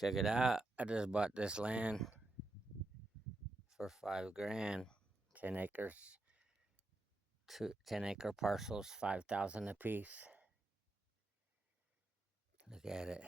Check it out. I just bought this land for 5 grand. 10 acres. 10 acre parcels, 5,000 a piece. Look at it.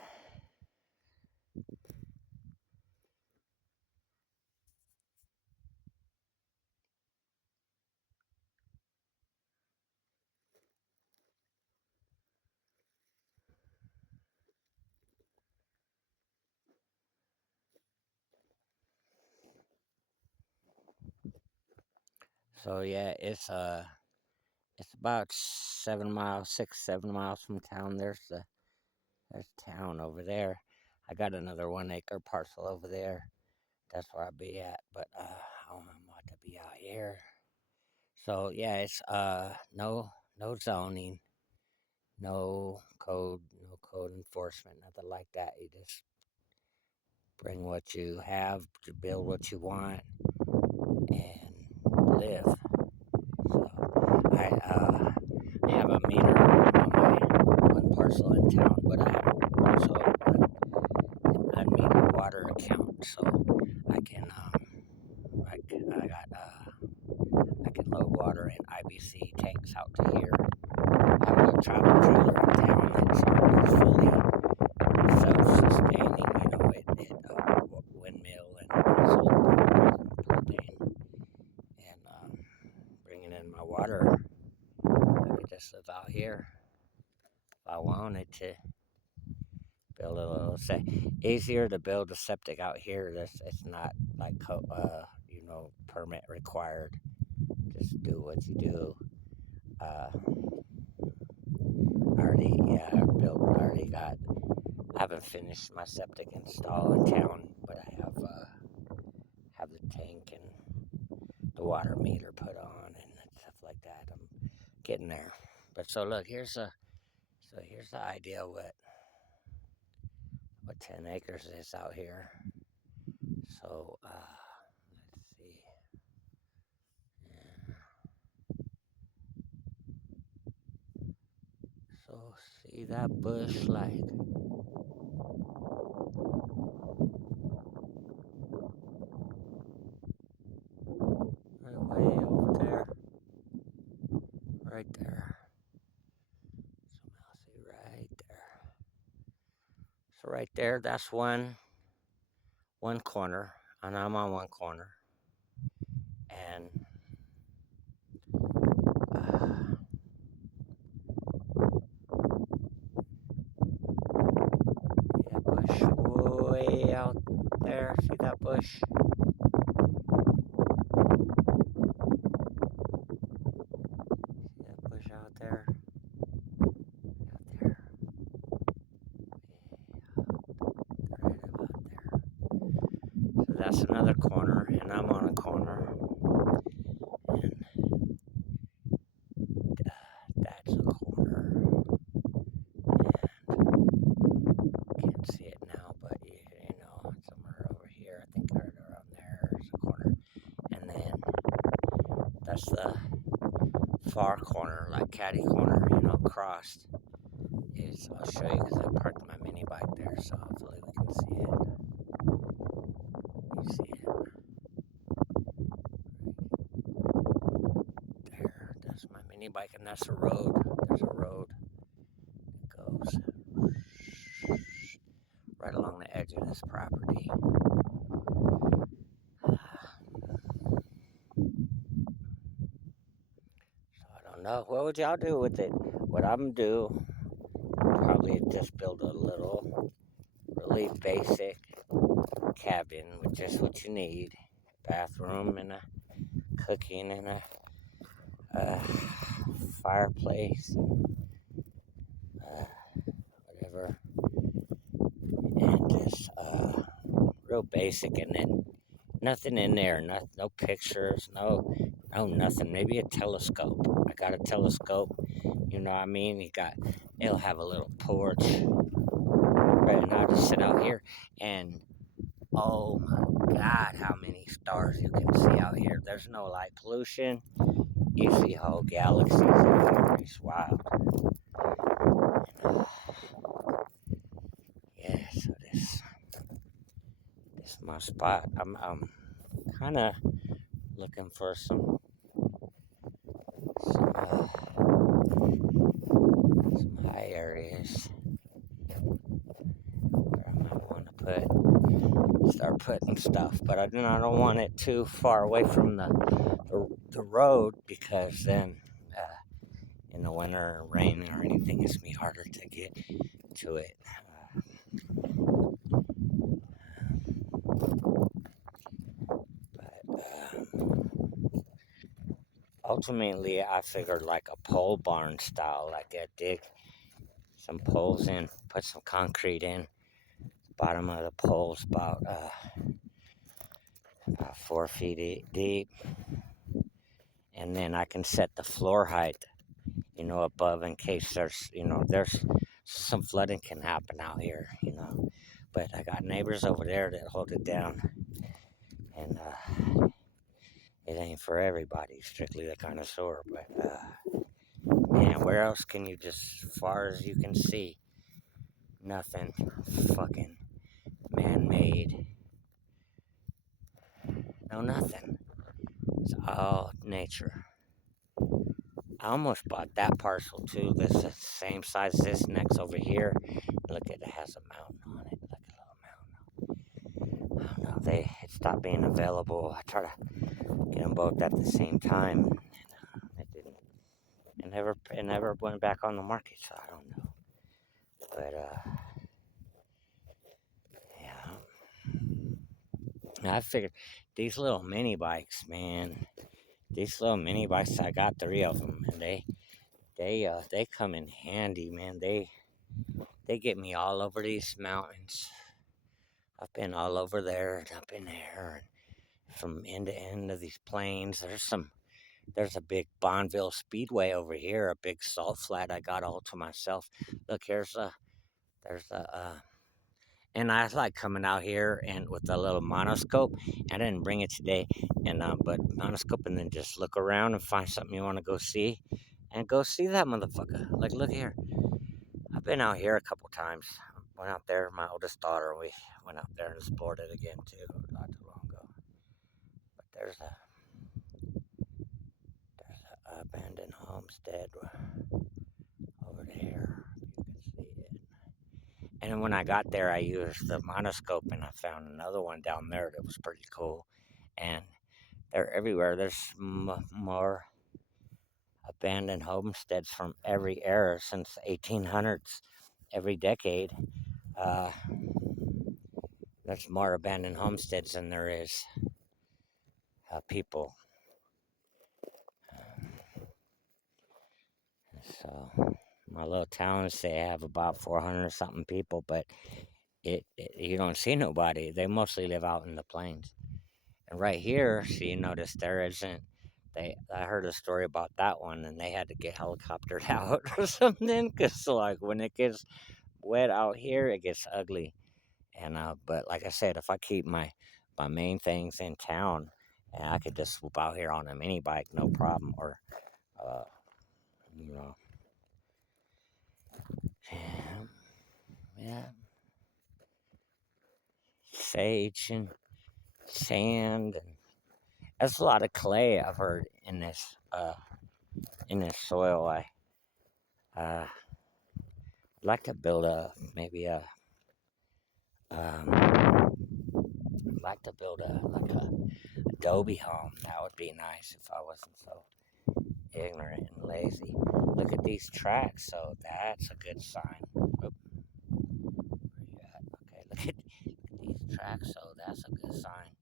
So yeah, it's about 7 miles, 6, 7 miles from town. There's town over there. I got another 1 acre parcel over there. That's where I'll be at. But I'm about to be out here. So yeah, it's no zoning, no code enforcement, nothing like that. You just bring what you have to build what you want and live. So I have a meter on my one parcel in town, but I have also an unmetered water account, so I can I got I can load water in IBC tanks out to here. I have a travel trailer in town that's fully self-sustaining. Windmill and solar panels and propane, and bringing in my water. I could just live out here if I wanted to. Build a little easier to build a septic out here. It's not like permit required. Just do what you do. Uh, I already got. I haven't finished my septic install in town, but I have the tank and the water meter put on and stuff like that. I'm getting there. But so look, here's the idea what 10 acres is out here. So let's see. Yeah. So see that bush like right way over there, right there. So see right there. So right there, that's one corner, and I'm on one corner, and uh, yeah, bush way out there. See that bush? See that bush out there? Out there. Right about there. So that's another corner, and I'm on a corner, and that's a corner. Can't see it now, but somewhere over here, I think right around there's a corner. And then that's the far corner, like caddy corner, crossed. I'll show you because I parked my mini bike there, so hopefully we can see it. You see it? There, that's my mini bike, and that's a road. There's a road that goes right along the edge of this property. So I don't know. What would y'all do with it? What I'm gonna do, probably just build a little, really basic cabin with just what you need: bathroom and a cooking and a fireplace and whatever, and just real basic, and then nothing in there, no pictures, no nothing. Maybe a telescope. I got a telescope. You know what I mean? It'll have a little porch, right? And I'll just sit out here, and oh my God, how many stars you can see out here. There's no light pollution. You see whole galaxies out here. It's wild. And, yeah, so my spot. I'm kind of looking for some high areas where I might want to start putting stuff, but I don't want it too far away from the road, because then in the winter or rain or anything, it's me harder to get to it. Ultimately, I figured like a pole barn style, like I dig some poles in, put some concrete in. Bottom of the pole's about 4 feet deep, and then I can set the floor height, above, in case there's some flooding can happen out here, But I got neighbors over there that hold it down, and it ain't for everybody, strictly the connoisseur. But man, where else can you just, as far as you can see, nothing fucking man-made. No, nothing. It's all nature. I almost bought that parcel too. This is the same size as this next over here. Look, it has a mountain on it, like a little mountain. I don't know. It stopped being available. I tried to get them both at the same time, and it didn't. It never went back on the market, so I don't know. But yeah, I figured these little mini bikes, man. These little mini bikes, I got 3 of them, and they come in handy, man. They get me all over these mountains. I've been all over there and up in there, and from end to end of these plains. There's a big Bonneville Speedway over here, a big salt flat I got all to myself. Look, there's a and I like coming out here and with a little monoscope. I didn't bring it today, and but monoscope, and then just look around and find something you want to go see, and go see that motherfucker. Like, look here. I've been out here a couple times. Went out there, my oldest daughter. We went out there and explored it again too, not too long ago. But there's a abandoned homestead over there. You can see it. And when I got there, I used the monoscope, and I found another one down there that was pretty cool. And they're everywhere. There's more abandoned homesteads from every era since the 1800s. Every decade, there's more abandoned homesteads than there is people. So my little towns, they have about 400 something people, but you don't see nobody. They mostly live out in the plains. And right here, so you notice there isn't. I heard a story about that one, and they had to get helicoptered out or something, because like when it gets wet out here, it gets ugly. And but like I said, if I keep my main things in town, and I could just swoop out here on a mini bike, no problem. Or uh, you know, yeah, sage and sand, and that's a lot of clay I've heard in this soil. Uh, like to build maybe I'd like to build a adobe home. That would be nice if I wasn't so ignorant and lazy. Look at these tracks, so that's a good sign. Oop. Okay, look at these tracks, so that's a good sign.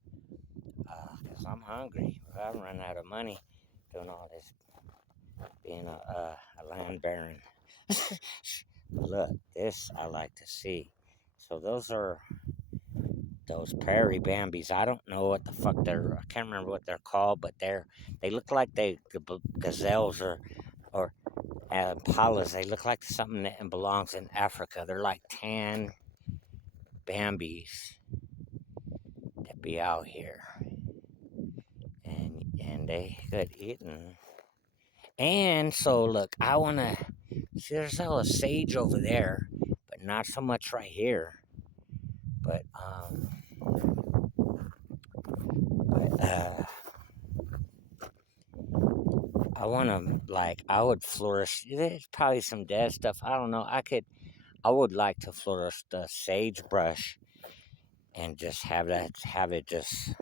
Because I'm hungry. I haven't run out of money doing all this, being a land baron. Look, this I like to see. So those are those prairie bambies. I don't know what the fuck I can't remember what they're called, but they look like gazelles or impalas. They look like something that belongs in Africa. They're like tan bambies that be out here, and they good eating. And so look, I wanna see, there's a sage over there, but not so much right here. But want to, like, I would flourish. There's probably some dead stuff. I don't know. I would like to flourish the sagebrush and just have it just,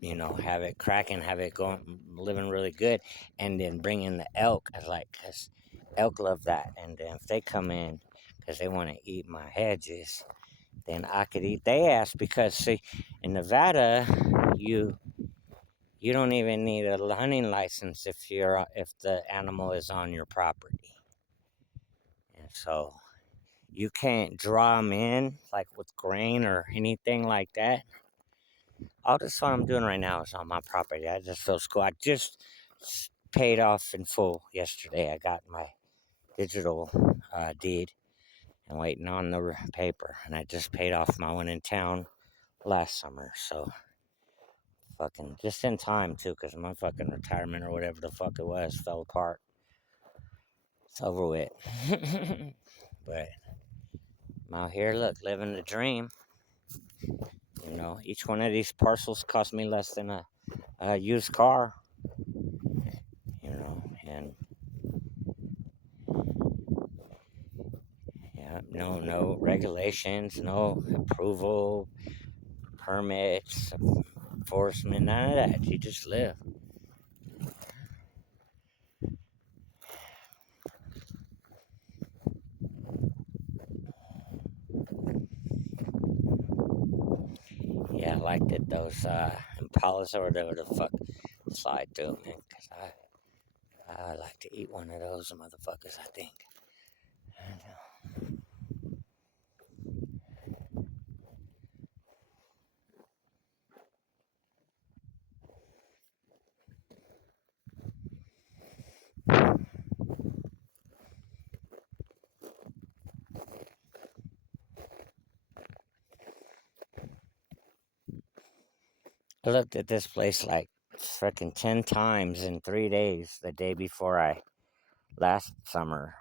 have it cracking, have it going, living really good, and then bring in the elk. Cause elk love that, and then if they come in, cause they want to eat my hedges, then I could eat they ass. Because see, in Nevada, you don't even need a hunting license if the animal is on your property, and so you can't draw them in like with grain or anything like that. All this what I'm doing right now is on my property. I just feel cool. I just paid off in full yesterday. I got my digital deed and waiting on the paper, and I just paid off my one in town last summer. So fucking just in time too, because my fucking retirement or whatever the fuck it was fell apart. It's over with. But I'm out here, look, living the dream. Each one of these parcels cost me less than a used car. And yeah, no regulations, no approval, permits, enforcement, none of that. You just live. Yeah, I like that those Impalas or whatever the fuck slide through, man. Cause I like to eat one of those motherfuckers. I think. I looked at this place like freaking 10 times in 3 days. The day before last summer,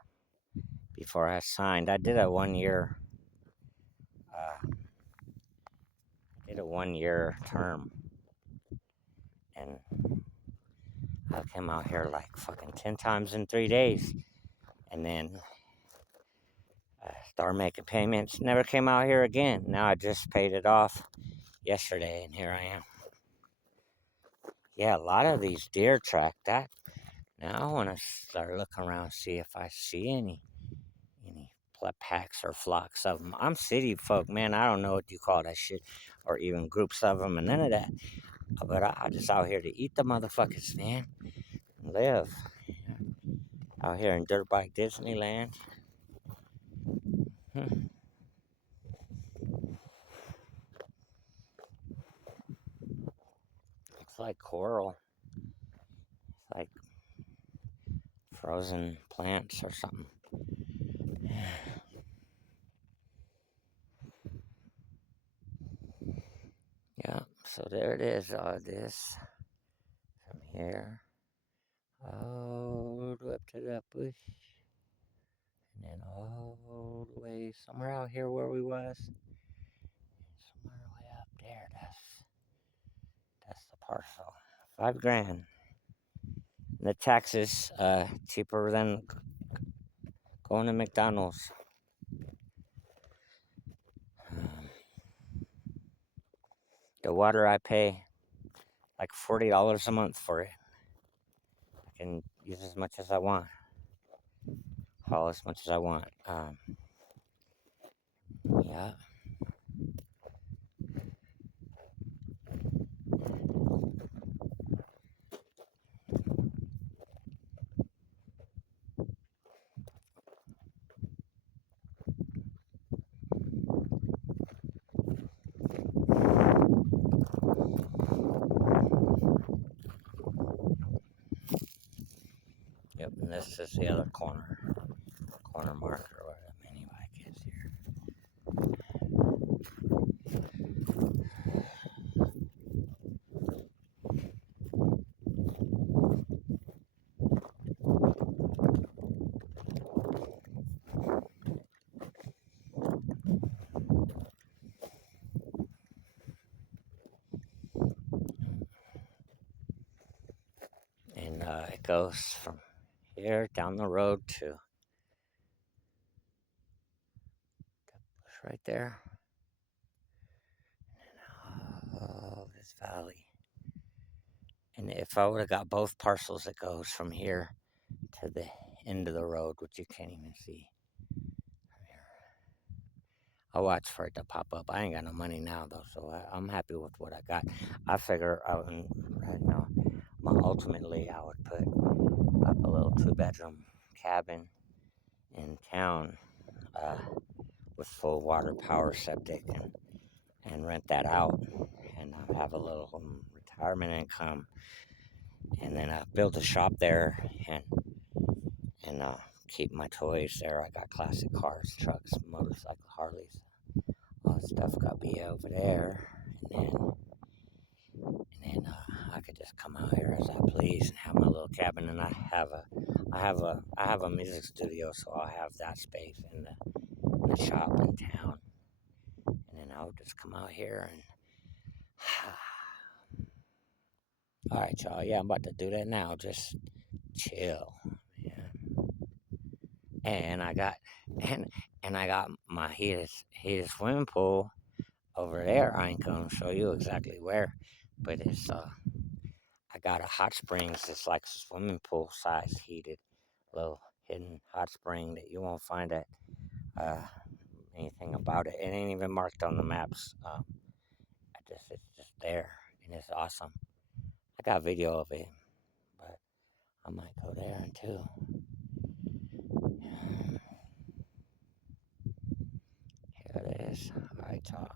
before I signed, I did a 1 year. Did a 1 year term, and I came out here like fucking 10 times in 3 days, and then I started making payments. Never came out here again. Now I just paid it off yesterday, and here I am. Yeah, a lot of these deer track that. Now I want to start looking around, see if I see any packs or flocks of them. I'm city folk, man. I don't know what you call that shit, or even groups of them, and none of that. But I just out here to eat the motherfuckers, man. And live out here in Dirt Bike Disneyland. It's like coral. It's like frozen plants or something. Yeah, so there it is, all this from here all the way up to that bush, and then all the way somewhere out here where we was, somewhere way up there. That's the parcel. $5,000. The taxes cheaper than going to McDonald's. The water I pay like $40 a month for it. I can use as much as I want, haul as much as I want. Yeah. Yep, and this is the other corner marker where the mini bike is here. And it goes from here down the road to right there. Oh, this valley. And if I would have got both parcels, it goes from here to the end of the road, which you can't even see. I'll watch for it to pop up. I ain't got no money now though, so I'm happy with what I got. I figure out right now, ultimately I would put up a little 2-bedroom cabin in town with full water, power, septic, and rent that out, and have a little retirement income, and then build a shop there, and keep my toys there. I got classic cars, trucks, motorcycles, Harleys, all that stuff. Got be over there, and then I could just come out here as I please and have my little cabin. And I have a music studio, so I'll have that space in the shop in town. And then I'll just come out here and. All right, y'all. Yeah, I'm about to do that now. Just chill. Yeah. And I got and I got my heated swimming pool over there. I ain't gonna show you exactly where, but it's I got a hot springs. It's like swimming pool size heated little hidden hot spring that you won't find at anything about it. It ain't even marked on the maps. It's just there, and it's awesome. I got video of it, but I might go there too. Here it is. All right, y'all.